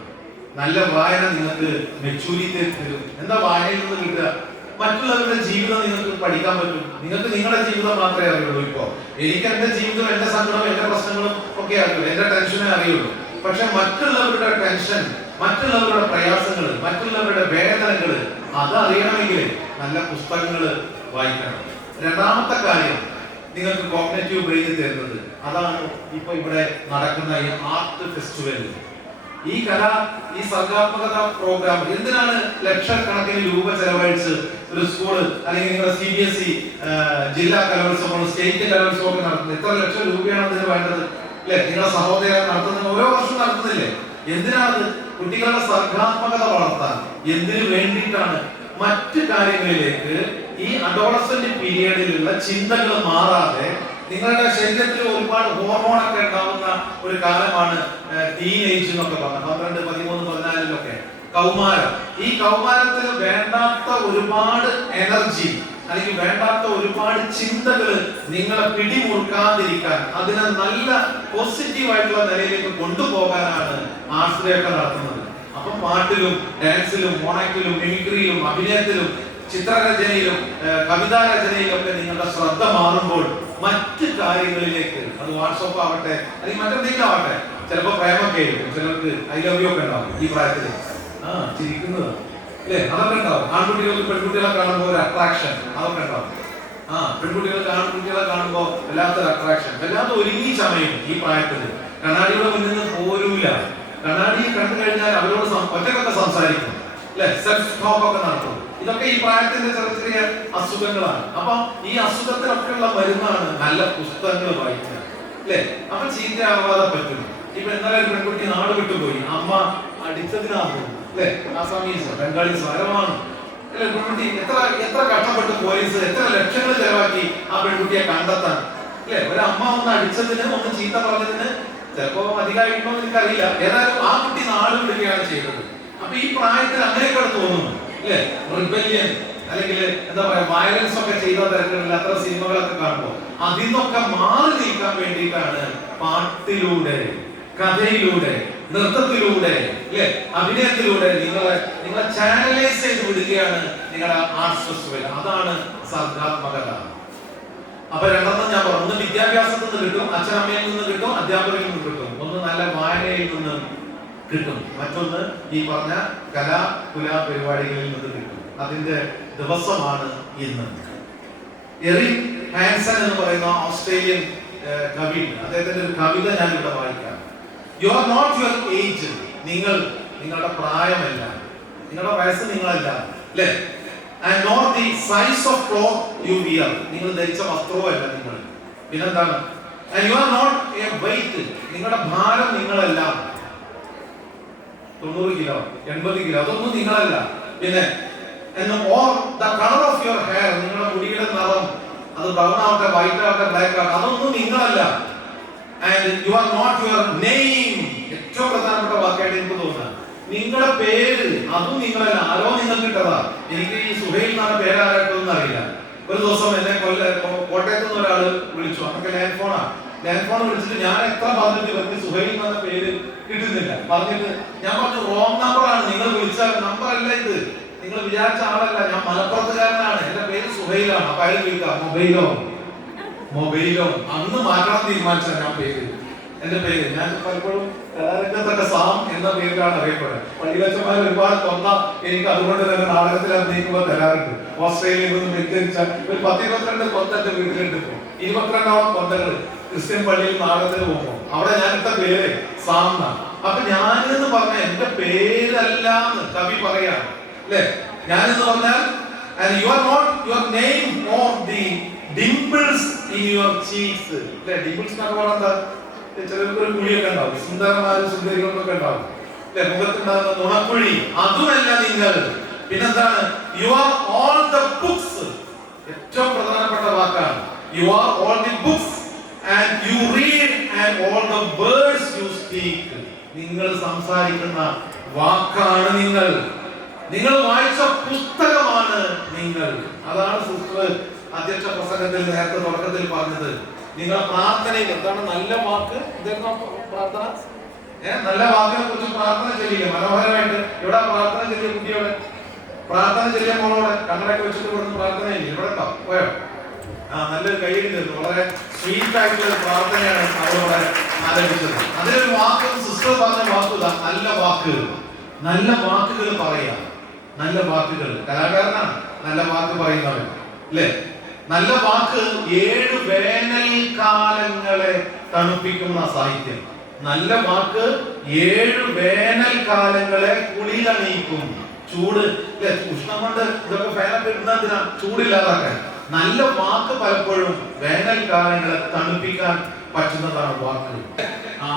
നല്ല വായന നിങ്ങൾക്ക് മെച്യൂരിറ്റി തരും. എന്താ വായനയിൽ നിന്ന് കിട്ടുക? മറ്റുള്ളവരുടെ ജീവിതം നിങ്ങൾക്ക് പഠിക്കാൻ പറ്റും. നിങ്ങൾക്ക് നിങ്ങളുടെ ജീവിതം മാത്രമേ അറിയുള്ളൂ. ഇപ്പോ എനിക്ക് എന്റെ ജീവിതം, എന്റെ സങ്കടവും എന്റെ പ്രശ്നങ്ങളും ഒക്കെ അറിയുള്ളൂ, എന്റെ ടെൻഷനെ അറിയുള്ളൂ. പക്ഷെ മറ്റുള്ളവരുടെ ടെൻഷൻ, മറ്റുള്ളവരുടെ പ്രയാസങ്ങൾ, മറ്റുള്ളവരുടെ വേദനകൾ അതറിയണമെങ്കിൽ നല്ല പുസ്തകങ്ങൾ വായിക്കണം. രണ്ടാമത്തെ കാര്യം നിങ്ങൾക്ക് കോഗ്നിറ്റീവ് ബ്രെയിൻ തരുന്നത് അതാണ് ഇപ്പൊ ഇവിടെ നടക്കുന്ന ഈ ആർട്ട് ഫെസ്റ്റിവൽ. ഈ കല, ഈ സർഗാത്മകത പ്രോഗ്രാം എന്തിനാണ് ലക്ഷക്കണക്കിന് രൂപ ചെലവഴിച്ച് ഒരു സ്കൂള് അല്ലെങ്കിൽ നിങ്ങളുടെ CBSE ജില്ലാ കലോത്സവം, സ്റ്റേറ്റ് കലോത്സവം ഒക്കെ നടത്തുന്നത്? എത്ര ലക്ഷം രൂപയാണ് അതിന് വേണ്ടത്, അല്ലെ? നിങ്ങളുടെ സഹോദരൻ നടത്തുന്നത് ഓരോ വർഷം നടത്തുന്നില്ലേ? എന്തിനാണ്? കുട്ടികളുടെ സർഗാത്മകത വളർത്താൻ. എന്തിനു വേണ്ടിയിട്ടാണ്? മറ്റു കാര്യങ്ങളിലേക്ക് ഈ അഡോളസന്റ് പീരിയഡിലുള്ള ചിന്തകൾ മാറാതെ നിങ്ങളുടെ ശരീരത്തിൽ ഒരുപാട് ഹോർമോണൊക്കെ ഉണ്ടാവുന്ന ഒരു കാലമാണ് ടീനേജ് എന്നൊക്കെ പറഞ്ഞത്. 12, 13, 14 കൗമാരം. ഈ കൗമാരത്തിൽ വേണ്ടാത്ത ഒരുപാട് എനർജി അല്ലെങ്കിൽ വേണ്ടാത്ത ഒരുപാട് ചിന്തകൾ നിങ്ങളെ പിടിമുറുക്കാതിരിക്കാൻ, അതിനെ നല്ല പോസിറ്റീവായിട്ടുള്ള നിലയിലേക്ക് കൊണ്ടുപോകാനാണ് ആർട്സ് ഡേ ഒക്കെ നടത്തുന്നത്. അപ്പം പാട്ടിലും ഡാൻസിലും മോണക്കിലും മിമിക്രിയിലും അഭിനയത്തിലും ചിത്രരചനയിലും കവിതാ രചനയിലും ഒക്കെ നിങ്ങളുടെ ശ്രദ്ധ മാറുമ്പോൾ മറ്റ് കാര്യങ്ങളിലേക്ക്, അത് വാട്സപ്പ് ആവട്ടെ അല്ലെങ്കിൽ മറ്റെന്തെങ്കിലും ആവട്ടെ, ചിലപ്പോൾ പ്രേമൊക്കെ ആയിരിക്കും, ചിലർക്ക് I love you ഒക്കെ ഉണ്ടാവും ഈ പ്രായത്തിൽ. ചിരിക്കുന്നത് അല്ലേ, അതൊക്കെ ഉണ്ടാവും. ആൺകുട്ടികൾക്ക് പെൺകുട്ടികളെ കാണുമ്പോൾ ഒരു അട്രാക്ഷൻ, അതൊക്കെ ഉണ്ടാവും. പെൺകുട്ടികൾക്ക് ആൺകുട്ടികളെ കാണുമ്പോൾ വല്ലാത്തൊരു അട്രാക്ഷൻ, വല്ലാതെ ഒരുങ്ങി ചമയും ഈ പ്രായത്തിൽ. കണ്ണാടിയുടെ മുന്നിൽ നിന്ന് പോരൂല. കണ്ണാടി കണ്ടു കഴിഞ്ഞാൽ അവരോട് ഒറ്റക്കൊക്കെ സംസാരിക്കും, അല്ലെ? സെൽഫ് ടോക്ക് ഒക്കെ നടത്തും. ഇതൊക്കെ ഈ പ്രായത്തിന്റെ ചെറിയ ചെറിയ അസുഖങ്ങളാണ്. അപ്പൊ ഈ അസുഖത്തിനൊക്കെ ഉള്ള മരുന്നാണ് നല്ല പുസ്തകങ്ങൾ വായിക്കുക, അല്ലെ? അപ്പൊ ചീത്തയാവാതെ പറ്റും. ഇപ്പൊ ഇന്നലെ ഒരു പെൺകുട്ടി നാട് വിട്ടുപോയി, അമ്മ അടിച്ചതിനാകും, അല്ലെ? ആസാമീസ് ബംഗാളി സ്വരമാണ്, അല്ലെ? പെൺകുട്ടി എത്ര കഷ്ടപ്പെട്ട് പോലീസ് എത്ര ലക്ഷങ്ങൾ ചെലവാക്കി ആ പെൺകുട്ടിയെ കണ്ടെത്താൻ, അല്ലെ? ഒരു അമ്മ ഒന്ന് അടിച്ചതിന് ഒന്ന് ചീത്ത പറഞ്ഞതിന് ചിലപ്പോ അധികമായിട്ടോ എനിക്കറിയില്ല, ഏതായാലും ആ കുട്ടി നാട് വിടുകയാണ് ചെയ്തത്. അപ്പൊ ഈ പ്രായത്തിൽ അങ്ങനെയൊക്കെ തോന്നുന്നു, അല്ലെ? റിബല്യൻ അല്ലെങ്കിൽ എന്താ പറയാ വയലൻസ് ഒക്കെ ചെയ്ത തരത്തിലുള്ള അത്ര സിനിമകളൊക്കെ കാണുമ്പോൾ അതിൽ നിന്നൊക്കെ മാറി നിൽക്കാൻ വേണ്ടിയിട്ടാണ് പാട്ടിലൂടെ, കഥയിലൂടെ, നൃത്തത്തിലൂടെ, അല്ലെ, അഭിനയത്തിലൂടെ നിങ്ങളെ ചാനലൈസ് ചെയ്ത് വിടുകയാണ് നിങ്ങളുടെ ആർട്സ് ഫെസ്റ്റിവൽ. അതാണ് സർഗാത്മകത. അപ്പൊ രണ്ടെണ്ണം ഞാൻ പറഞ്ഞു, ഒന്ന് വിദ്യാഭ്യാസത്തിൽ നിന്ന് കിട്ടും, അച്ഛനമ്മയിൽ നിന്ന് കിട്ടും, അധ്യാപകരിൽ നിന്ന് കിട്ടും. ഒന്ന് നല്ല വായനയിൽ നിന്ന് കിട്ടും, മറ്റൊന്ന് ഈ പറഞ്ഞ കലാ പരിപാടികളിൽ നിന്ന് കിട്ടും. അതിന്റെ ദിവസമാണ് ഇന്ന്. എറിക് ഹാൻസൺ എന്ന് പറയുന്ന ഓസ്ട്രേലിയൻ കവി, അദ്ദേഹത്തിന്റെ ഒരു കവിത ഞാൻ ഇവിടെ വായിക്കാം. You are not your age, നിങ്ങളുടെ പ്രായമല്ല, നിങ്ങളുടെ വയസ്സ് നിങ്ങളല്ല, അല്ലേ? And not the size of cloth you wear, നിങ്ങൾ ധരിച്ച വസ്ത്രവുമല്ല നിങ്ങൾ. പിന്നെന്താണ്? And you are not a weight, നിങ്ങളുടെ ഭാരം നിങ്ങളല്ല. 90 കിലോ 80 കിലോ അതൊന്നും നിങ്ങളല്ല. പിന്നെ or the colour of your hair, നിങ്ങളുടെ മുടിയുടെ നിറം അത് ബ്രൗൺ ആവട്ടെ, വൈറ്റ് ആവട്ടെ, ബ്ലാക്ക് ആവട്ടെ, അതൊന്നും നിങ്ങളല്ല. And you are not your name, ഏറ്റവും പ്രധാനപ്പെട്ട വാക്കായിട്ട് എനിക്ക് തോന്നുന്നത് നിങ്ങളുടെ പേര്, അതും നിങ്ങളല്ല. ആരോ നിങ്ങൾക്ക് കിട്ടതാ. എനിക്ക് ഈ സുഹൈൽ എന്നാണ് പേര് ആരായിട്ടൊന്നും അറിയില്ല. ഒരു ദിവസം എന്നെ കോട്ടയത്ത് നിന്ന് ഒരാൾ വിളിച്ചു, അതൊക്കെ ലാൻഡ് ഫോൺ വിളിച്ചിട്ട് ഞാൻ എത്ര പറഞ്ഞിട്ട് എനിക്ക് സുഹൈൽ എന്ന പേര് കിട്ടുന്നില്ല. പറഞ്ഞിട്ട് ഞാൻ പറഞ്ഞു റോങ് നമ്പറാണ്, നിങ്ങൾ വിളിച്ച നമ്പർ അല്ല ഇത്, നിങ്ങൾ വിചാരിച്ച ആളല്ല, ഞാൻ മലപ്പുറത്തുകാരനാണ്, എന്റെ പേര് സുഹൈലാണ്. അപ്പൊ അയാൾ ചോദിക്കാം മൊബൈലോ അന്ന് മാറ്റണം തീരുമാനിച്ച ഞാൻ പേര്, എന്റെ പേര്. ഞാൻ പലപ്പോഴും കലാരംഗത്തൊക്കെ സാം എന്ന പേരിലാണ് അറിയപ്പെടുന്നത്. പള്ളികച്ചന്മാർ ഒരുപാട് കൊന്ന എനിക്ക് അതുകൊണ്ട് തന്നെ നാടകത്തിൽ അഭിനയിക്കുമ്പോൾ തരാറുണ്ട്. ഓസ്ട്രേലിയയിൽ നിന്ന് വ്യതിരിച്ച ഒരു 10-22 കൊന്ന എന്റെ വീട്ടിലുണ്ട്. 22 കൊന്തകൾ ക്രിസ്ത്യൻ പള്ളിയിൽ നാടകത്തിന് പോകുമ്പോൾ അവിടെ ഞാൻ ഇട്ട പേര് സാം എന്നാണ്. അപ്പൊ ഞാനെന്ന് പറഞ്ഞ എന്റെ പേരല്ലാന്ന് കവി പറയാണ്, അല്ലെ? ഞാനെന്ന് പറഞ്ഞാൽ you are not your name or the dimples in your cheeks, അല്ലെ? ഡിംപിൾസ് എന്നൊക്കെ പറഞ്ഞാൽ ചിലർക്ക് ഒരു കുഴിയൊക്കെ ഉണ്ടാവും, സുന്ദരന്മാരും സുന്ദരികളൊക്കെ ഉണ്ടാവും, അല്ലെ? മുഖത്തുണ്ടാകുന്ന നുണക്കുഴി, അതുമല്ല നിങ്ങൾ. പിന്നെന്താണ്? You are all the books, ഏറ്റവും പ്രധാനപ്പെട്ട വാക്കാണ്. You are all the books and you read and all the words you speak, നിങ്ങൾ സംസാരിക്കുന്ന വാക്കാണ് നിങ്ങൾ വായിച്ച പുസ്തകമാണ് നിങ്ങൾ. അതാണ് സിസ്റ്റർ അധ്യക്ഷ പ്രസംഗത്തിൽ നേരത്തെ തുടക്കത്തിൽ പറഞ്ഞത്. നിങ്ങളുടെ പ്രാർത്ഥനയിൽ എന്താണ് നല്ല വാക്ക്? പ്രാർത്ഥന നല്ല വാക്കിനെ കുറിച്ച് പ്രാർത്ഥന ചൊല്ലില്ല മനോഹരമായിട്ട്. ഇവിടെ പ്രാർത്ഥന ചൊല്ലിയ കുട്ടിയോടെ, പ്രാർത്ഥന ചൊല്ലിയ മോളോടെ കണ്ണടൊക്കെ വെച്ചിട്ട് കൊടുത്ത് പ്രാർത്ഥനയില്ല. ഇവിടെ പോയോ? നല്ലൊരു കൈയ്യടി തരുന്നു. വളരെ സ്വീറ്റ് ആയിട്ടുള്ള പ്രാർത്ഥനയാണ് അവരോടെ ആരംഭിച്ചത്. അതിലൊരു വാക്ക് സിസ്റ്റർ പറഞ്ഞ വാക്കുക, നല്ല വാക്കുകൾ പറയാ. നല്ല വാക്കുകൾ, കലാകാരനാണ് നല്ല വാക്ക് പറയുന്നവൻ, അല്ലേ? നല്ല വാക്ക് 7 വേനൽക്കാലങ്ങളെ തണുപ്പിക്കുന്ന സാഹിത്യം. നല്ല വാക്ക് 7 വേനൽക്കാലങ്ങളെ കുളിരണിയിക്കും. ചൂട്, അല്ലെ? ഉഷ്ണം കൊണ്ട് ഇതൊക്കെ ഫാനൊക്കെ ഇടുന്നതിനാ, ചൂടില്ലാതാക്കാൻ. നല്ല വാക്ക് പലപ്പോഴും വേനൽക്കാലങ്ങളെ തണുപ്പിക്കാൻ പറ്റുന്നതാണ് വാക്ക്. ആ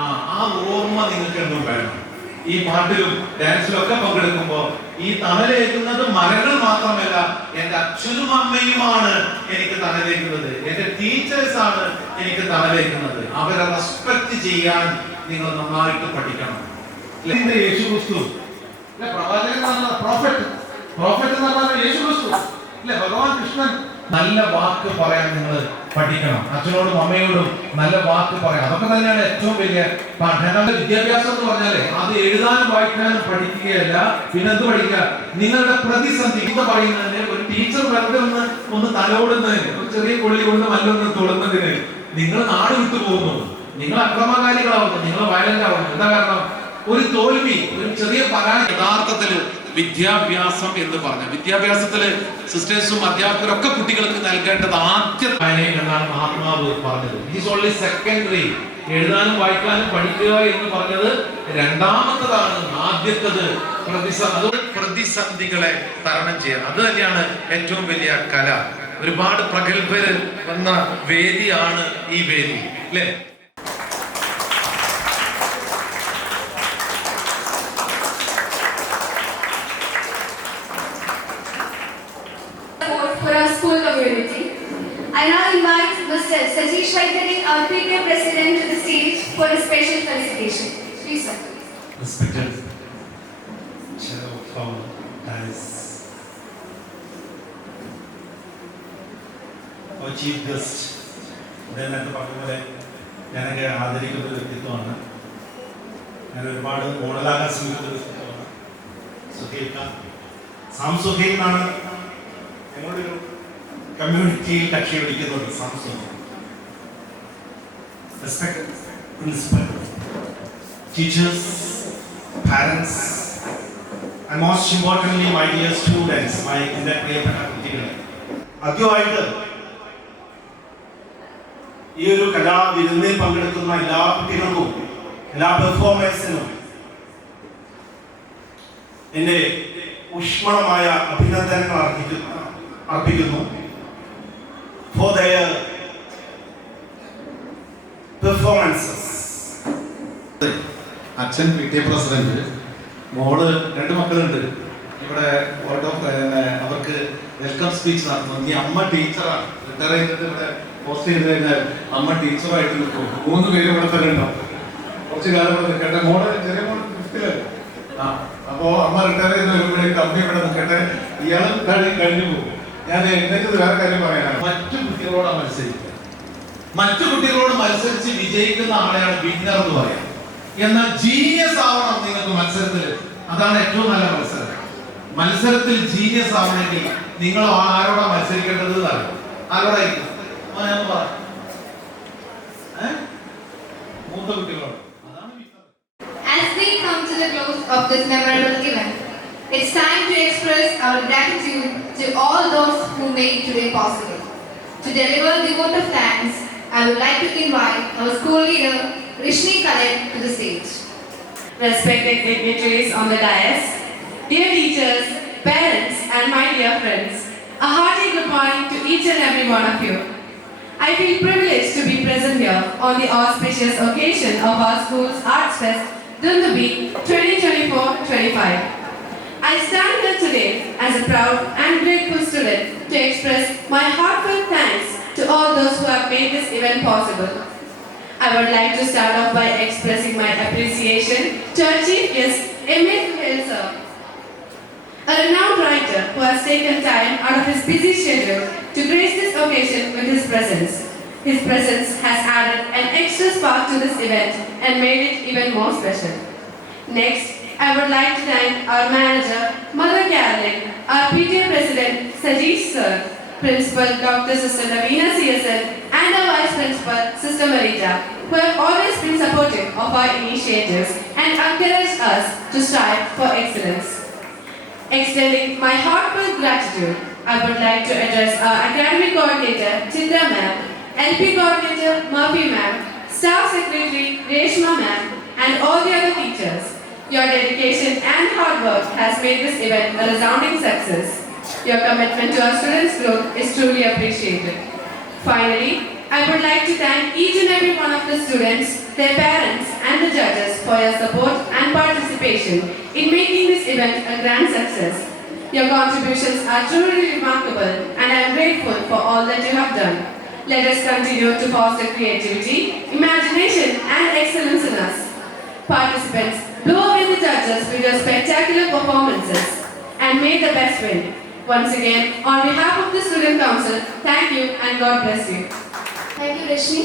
ഓർമ്മ നിങ്ങൾക്ക് എന്നും വേണം. ഈ പാട്ടിലും ഡാൻസിലും ഒക്കെ പങ്കെടുക്കുമ്പോ ഈ തണലേക്കുന്നത് മരങ്ങൾ മാത്രമല്ല, എന്റെ അച്ഛനും അമ്മയുമാണ് എനിക്ക് തണലേക്കുന്നത്, എന്റെ ടീച്ചേഴ്സ് ആണ് എനിക്ക് തണലേക്കുന്നത്. അവരെ റെസ്പെക്ട് ചെയ്യാൻ നിങ്ങൾ നന്നായിട്ട് പഠിക്കണം. യേശുക്രിസ്തു, പ്രവാചകൻ, പ്രോഫറ്റ് എന്ന് പറഞ്ഞാൽ യേശുക്രിസ്തു, അല്ലെ? ഭഗവാൻ കൃഷ്ണൻ. നല്ല വാക്ക് പറയാൻ നിങ്ങൾ പഠിക്കണം. അച്ഛനോടും അമ്മയോടും നല്ല വാക്ക് പറയാം. അതൊക്കെ തന്നെയാണ് ഏറ്റവും വലിയ പഠനം. വിദ്യാഭ്യാസം എന്ന് പറഞ്ഞാല് അത് എഴുതാനും വായിക്കാനും പഠിക്കുകയല്ല, പിന്നെ എന്ത് പഠിക്കുക? നിങ്ങളുടെ പ്രതിസന്ധി എന്ന് പറയുന്നതിന് ഒരു ടീച്ചർ വെറുതെ ഒന്ന് തലോടുന്നതിന്, ഒരു ചെറിയ കൊള്ളി കൊണ്ട് മല്ലൊന്ന് തൊടുന്നതിന് നിങ്ങൾ നാട് വിട്ടു പോകുന്നു, നിങ്ങൾ അക്രമകാരികളാവുന്നു, നിങ്ങൾ വയലന്റ് ആവുന്നു. എന്താ കാരണം? ഒരു തോൽവി, ഒരു ചെറിയ പരാജയം. യഥാർത്ഥത്തില് വിദ്യാഭ്യാസം എന്ന് പറഞ്ഞ വിദ്യാഭ്യാസത്തില് സിസ്റ്റേഴ്സും അധ്യാപകരും ഒക്കെ കുട്ടികൾക്ക് നൽകേണ്ടത് ആദ്യത്തെ എന്നാണ് മഹാത്മാവ് പറഞ്ഞത്. Is only secondary. എഴുതാനും വായിക്കാനും പഠിക്കുക എന്ന് പറഞ്ഞത് രണ്ടാമത്തതാണ്. ആദ്യത്തത് പ്രതിസന്ധികളെ തരണം ചെയ്യാൻ. അത് തന്നെയാണ് ഏറ്റവും വലിയ കല. ഒരുപാട് പ്രഗത്ഭര് വന്ന വേദിയാണ് ഈ വേദി, അല്ലേ? For our school community, I now invite Mr. Sajeesh Vaidyanik, our PTA President, to the stage for a special felicitation. Please, sir. Respected Chair of our dais, our Chief Guest, നേരത്തെ പറഞ്ഞ പോലെ ഞാനൊക്കെ ആദരിക്കുന്ന ഒരു വ്യക്തിത്വമാണ്. ഞാൻ ഒരുപാട് മോഡലാകാൻ ശ്രമിക്കുന്ന ഒരു വ്യക്തിത്വമാണ്. സുഖീൽക്ക സാംസുഖയിൽ നിന്നാണ് ഞങ്ങളുടെ ഒരു കമ്മ്യൂണിറ്റിയിൽ കക്ഷി പിടിക്കുന്നത്. സാംസുഖ respect principal, teachers, parents, and most importantly my dear students, my എൻ്റെ പ്രിയപ്പെട്ട കുട്ടികളെ, ആദ്യമായിട്ട് ഈ ഒരു കലാവിരുന്നിൽ പങ്കെടുക്കുന്ന എല്ലാ കുട്ടികൾക്കും എല്ലാ പെർഫോമേഴ്സിനും എൻ്റെ ഊഷ്മളമായ അഭിനന്ദനങ്ങൾ അർപ്പിക്കുന്നു for their performances. അച്ഛൻ PTA പ്രസിഡന്റ്, മോള് 2 മക്കളുണ്ട്. ഇവിടെ അവർക്ക് വെൽക്കം സ്പീച്ച് നടത്തുന്നു. ഈ അമ്മ ടീച്ചറാണ്. റിട്ടയർ ചെയ്തിട്ട് ഇവിടെ പോസ്റ്റ് ചെയ്ത് കഴിഞ്ഞാൽ അമ്മ ടീച്ചറായിട്ട് നിൽക്കും. 3 പേര് ഇവിടെ തന്നെ ഉണ്ടാവും. കുറച്ച് കാലം ഇവിടെ നിൽക്കട്ടെ. മോള് ചെറിയ മോള് 5th അപ്പോ അമ്മ റിട്ടയർ ചെയ്ത് വരുമ്പോഴേക്കും അമ്മ ഇവിടെ നിൽക്കട്ടെ. ഇയാളും കഴിഞ്ഞു പോകും. ഞാൻ എന്തെങ്കിലും വേറെ കാര്യം പറയാനാണ്. മറ്റു കുട്ടികളോടാണ് മത്സരിക്കുക. മറ്റു കുട്ടികളോട് മത്സരിച്ച് വിജയിക്കുന്ന ആളെയാണ് വിന്നർ എന്ന് പറയാം. എന്നാൽ ജീനിയസ് ആവണം നിങ്ങൾക്ക് മത്സരത്തിൽ. അതാണ് ഏറ്റവും നല്ല മത്സരം. മത്സരത്തിൽ ജീനിയസ് ആവണമെങ്കിൽ നിങ്ങൾ ആരോടാ മത്സരിക്കേണ്ടത് എന്നറിയാം. ആരോടായിരിക്കും? മൂത്ത കുട്ടികളോട്. As we come to the close of this memorable event, it's time to express our gratitude to all those who made today possible. To deliver the vote of thanks, I would like to invite our school leader, Rishni Khaled, to the stage. Respected dignitaries on the dais, dear teachers, parents, and my dear friends, a hearty good morning to each and every one of you. I feel privileged to be present here on the auspicious occasion of our school's Arts Fest, Dundubi 2024-25. I stand here today as a proud and grateful student to express my heartfelt thanks to all those who have made this event possible. I would like to start off by expressing my appreciation to our chief guest, M.A. Suhail sir, a renowned writer who has taken time out of his busy schedule to grace this occasion with his presence. His presence has added an extra spark to this event and made it even more special. Next, I would like to thank our manager, Mother Caroline, our PTA President, Sajeesh sir, Principal Dr. Sister Navina CSL, and our Vice Principal, Sister Marita, who have always been supportive of our initiatives and encouraged us to strive for excellence. Extending my heartfelt gratitude, I would like to address our Academic Coordinator, Chitra ma'am, LP Coordinator, Murphy ma'am, Staff Secretary, Reshma ma'am, and all the other teachers. Your dedication and hard work has made this event a resounding success. Your commitment to our students' growth is truly appreciated. Finally, I would like to thank each and every one of the students, their parents, and the judges for your support and participation in making this event a grand success. Your contributions are truly remarkable, and I am grateful for all that you have done. Let us continue to foster creativity, imagination, and excellence in us. Participants, blow away the judges with your spectacular performances and may the best win. Once again, on behalf of the Student Council, thank you and God bless you. Thank you, Rishni.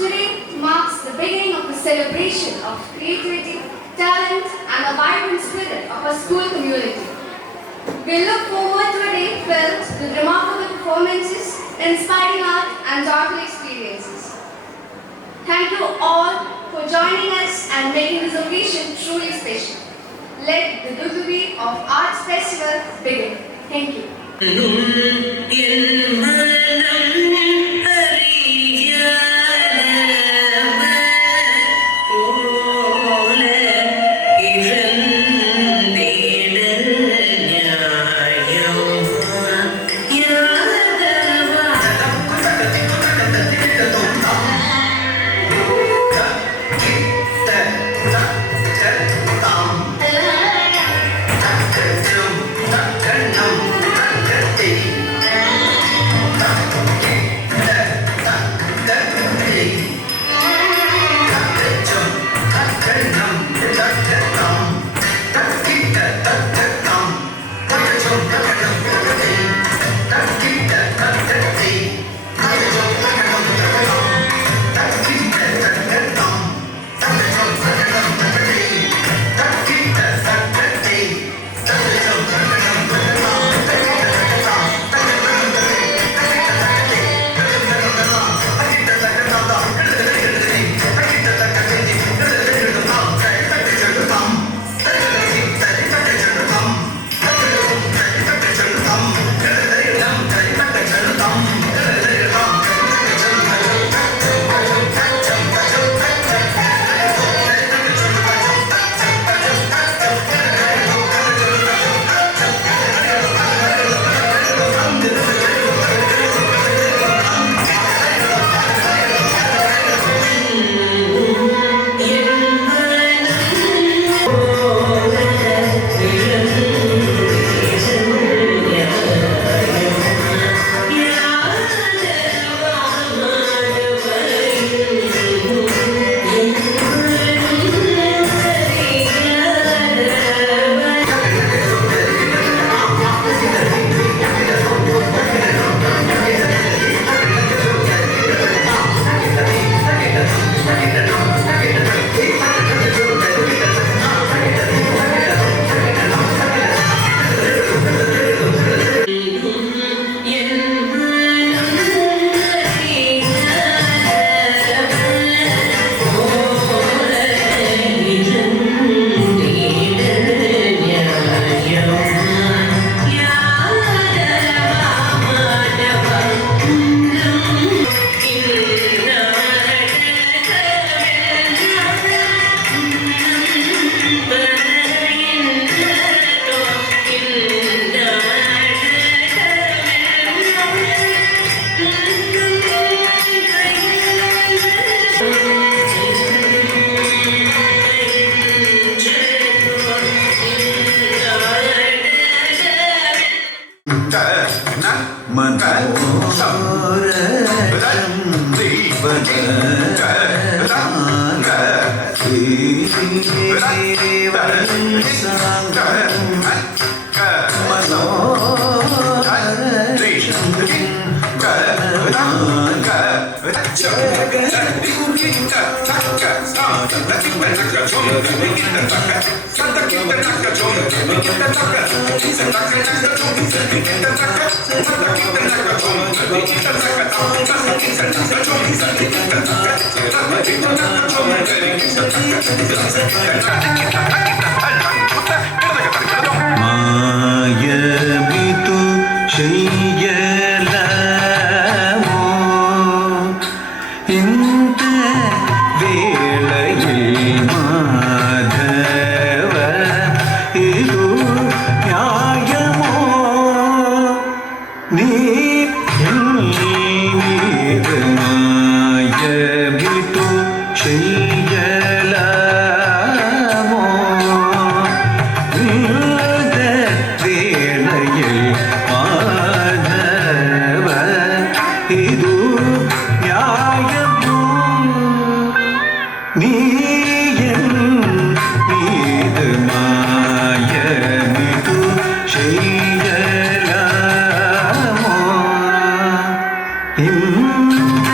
Today marks the beginning of the celebration of creativity, talent, and the vibrant spirit of our school community. We look forward to a day filled with remarkable performances, inspiring art, and joyful experiences. Thank you all for joining us and making this occasion truly special. Let the Dundubi of Arts Festival begin. Thank you. മായമിതു ശയ്യലമോ ഇന്ത വേളയിൽ മാധവ ഇതു ന്യായമോ നീ മായമിതു ശയ്യലമോ വേളയിൽ മാധവ ഇതു ന്യായമോ നീയൻ നീത് മായമിതു ശയ്യലമോ ഇന്ന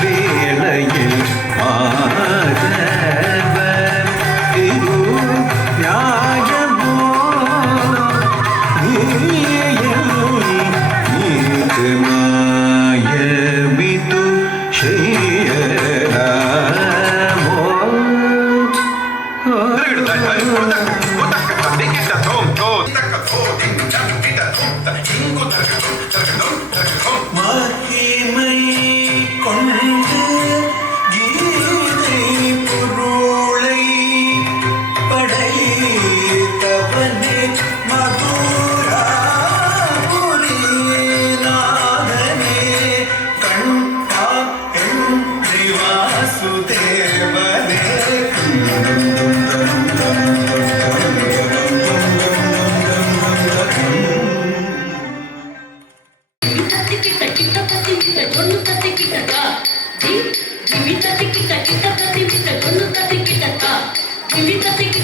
വേളയിൽ മാധവ ഇതു ന്യായമോ നീയൻ നീത് മായമിതു ശയ്യലമോ മഹിമൈ കൊണ്ട് ഗീதை പൊരുളை படைத்தவனே மதுராபுரிநாதனே கண்பா என்றி வாசுதேவனே Give me